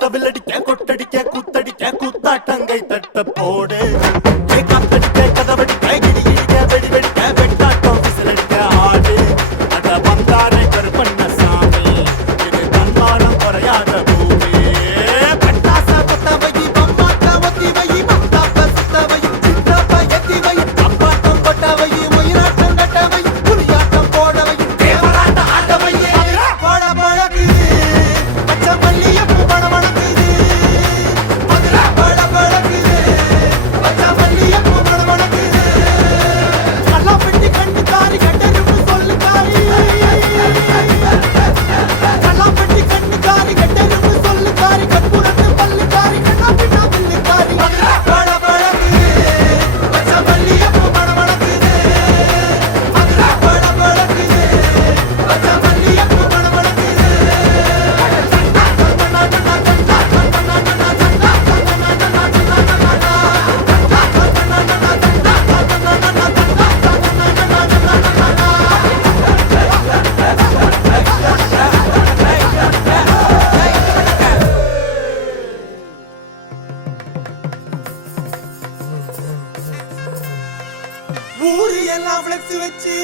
தவிலடிக்க கொட்டடிக்க குத்தடிக்க குத்தாட்டங்கை தட்ட போடு காத்தடிக்க கதவடிக்க கிடி கிடிக்க வெடி வெடிக்க வெட்டாட்டம் விசிலடிக்க ஆடு அத வந்தாரை கருப்பண்ண சாமி இது தன்மானம் குறையாத பூமி பட்டாச பத்தவை பம்மாட்ட ஒத்தி வை மத்தாப்ப சுத்தவை சித்தப்ப எத்தி வை அப்பாட்டம் கொட்டவை மயிலாட்டம் கட்டவை புலியாட்டம் போடவை தேவராட்ட ஆட்டவை பழ பழகுது பச்சை மல்லியப்பூ ஊரு எல்லாம் ஃப்ளெக்ஸ் வச்சு